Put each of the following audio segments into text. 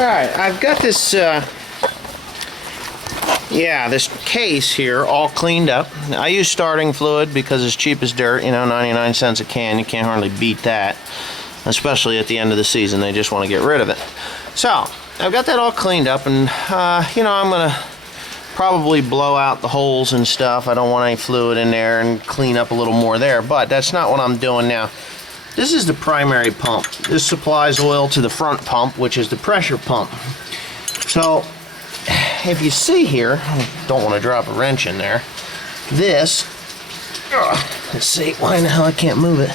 Alright, I've got this, this case here all cleaned up. I use starting fluid because it's cheap as dirt, 99 cents a can. You can't hardly beat that, especially at the end of the season. They just want to get rid of it. So, I've got that all cleaned up, and, I'm going to probably blow out the holes and stuff. I don't want any fluid in there and clean up a little more there, but that's not what I'm doing now. This is the primary pump. This supplies oil to the front pump, which is the pressure pump. So, if you see here, I don't want to drop a wrench in there. This, let's see, why in the hell I can't move it?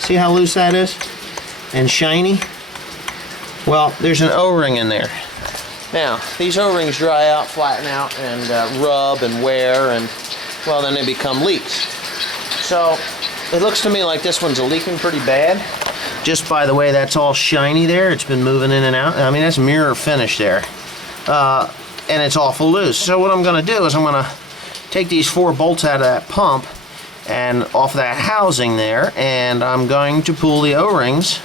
See how loose that is? And shiny? Well, there's an O-ring in there. Now, these O-rings dry out, flatten out, and rub and wear, and, well, then they become leaks. So, it looks to me like this one's leaking pretty bad. Just by the way that's all shiny there, it's been moving in and out. I mean, that's mirror finish there. And it's awful loose. So what I'm going to do is I'm going to take these 4 bolts out of that pump and off that housing there, and I'm going to pull the O-rings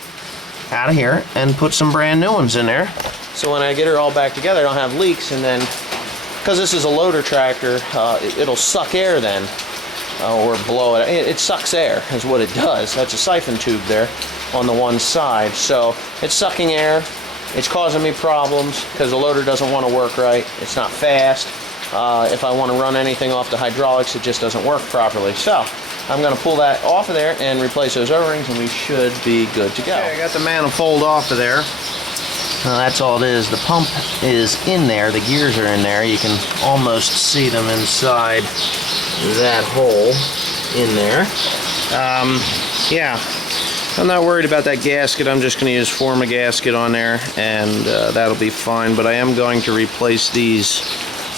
out of here and put some brand new ones in there. So when I get her all back together, I don't have leaks, and then, because this is a loader tractor, it'll suck air then. Or blow it. It sucks air is what it does. That's a siphon tube there on the one side. So it's sucking air. It's causing me problems because the loader doesn't want to work right. It's not fast. If I want to run anything off the hydraulics, it just doesn't work properly. So I'm going to pull that off of there and replace those O-rings, and we should be good to go. Okay, I got the manifold off of there. That's all it is. The pump is in there. The gears are in there. You can almost see them inside that hole in there. I'm not worried about that gasket. I'm just going to use form a gasket on there, and that'll be fine. But I am going to replace these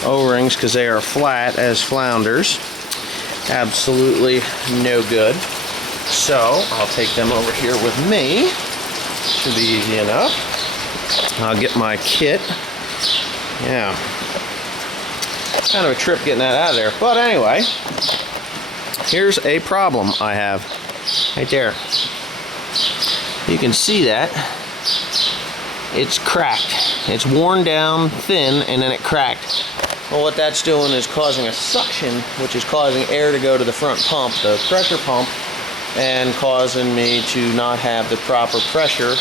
O-rings because they are flat as flounders. Absolutely no good. So I'll take them over here with me. Should be easy enough. I'll get my kit. Yeah. Kind of a trip getting that out of there. But anyway, here's a problem I have. Right there. You can see that. It's cracked. It's worn down thin, and then it cracked. Well, what that's doing is causing a suction, which is causing air to go to the front pump, the pressure pump, and causing me to not have the proper pressure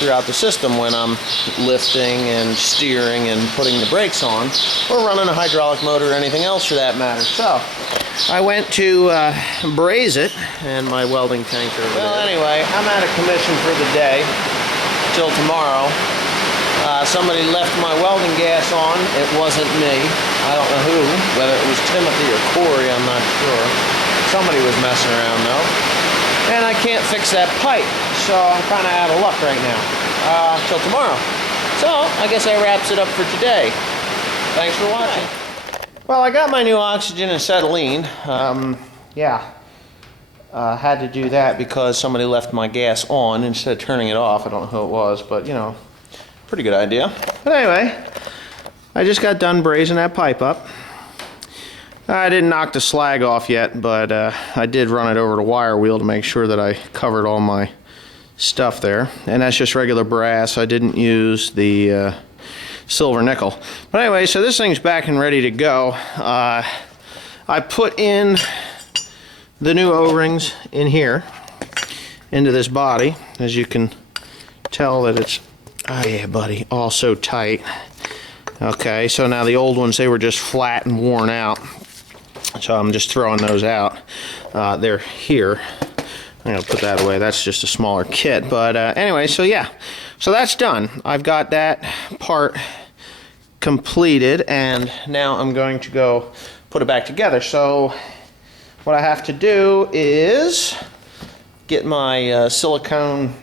throughout the system when I'm lifting and steering and putting the brakes on, or running a hydraulic motor or anything else for that matter. So I went to braze it, and my welding tank over there. Well, anyway, I'm out of commission for the day till tomorrow. Somebody left my welding gas on. It wasn't me. I don't know who, whether it was Timothy or Corey, I'm not sure. Somebody was messing around though. And I can't fix that pipe, so I'm kind of out of luck right now. Till tomorrow. So, I guess that wraps it up for today. Thanks for watching. Well, I got my new oxygen and acetylene. Had to do that because somebody left my gas on instead of turning it off. I don't know who it was, but, pretty good idea. But anyway, I just got done brazing that pipe up. I didn't knock the slag off yet, but I did run it over the wire wheel to make sure that I covered all my stuff there. And that's just regular brass. I didn't use the silver nickel. But anyway, so this thing's back and ready to go. I put in the new O-rings in here, into this body. As you can tell that it's, oh yeah buddy, all so tight. Okay, so now the old ones, they were just flat and worn out. So I'm just throwing those out. They're here. I'm going to put that away. That's just a smaller kit. But anyway, so yeah. So that's done. I've got that part completed, and now I'm going to go put it back together. So what I have to do is get my silicone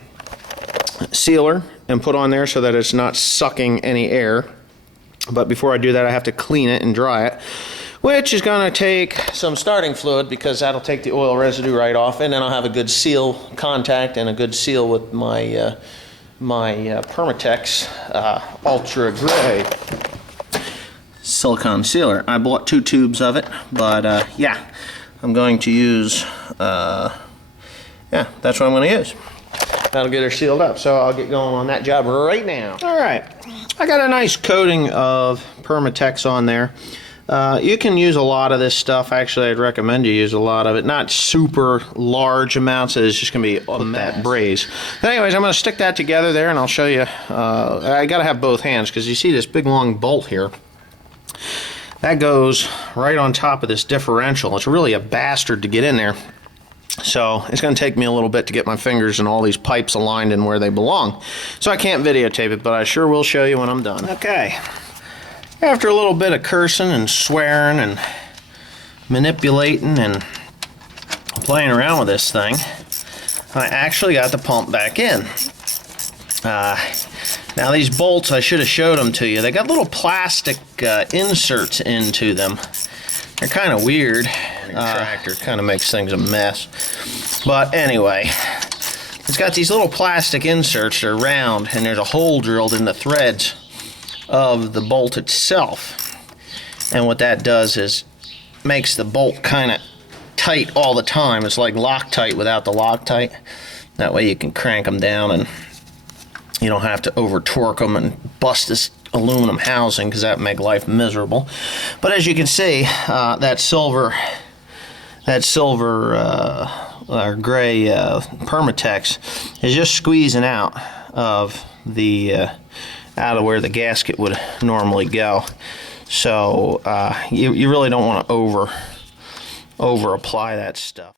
sealer and put on there so that it's not sucking any air. But before I do that, I have to clean it and dry it, which is going to take some starting fluid because that'll take the oil residue right off, and then I'll have a good seal contact and a good seal with my Permatex Ultra Gray silicone sealer. I bought 2 tubes of it, but yeah, I'm going to use, yeah, that's what I'm going to use. That'll get her sealed up. So I'll get going on that job right now. All right, I got a nice coating of Permatex on there. You can use a lot of this stuff. Actually, I'd recommend you use a lot of it. Not super large amounts. It's just going to be on that braze. But anyways, I'm going to stick that together there, and I'll show you. I got to have both hands because you see this big long bolt here. That goes right on top of this differential. It's really a bastard to get in there. So it's going to take me a little bit to get my fingers and all these pipes aligned in where they belong. So I can't videotape it, but I sure will show you when I'm done. Okay. After a little bit of cursing and swearing and manipulating and playing around with this thing, I actually got the pump back in. Now these bolts, I should have showed them to you. They got little plastic inserts into them. They're kind of weird. Tractor kind of makes things a mess. But anyway, it's got these little plastic inserts. They're round, and there's a hole drilled in the threads of the bolt itself. And what that does is makes the bolt kind of tight all the time. It's like Loctite without the Loctite. That way you can crank them down and you don't have to over torque them and bust this aluminum housing, because that would make life miserable. But as you can see, that silver or gray Permatex is just squeezing out of where the gasket would normally go. So you really don't want to over apply that stuff.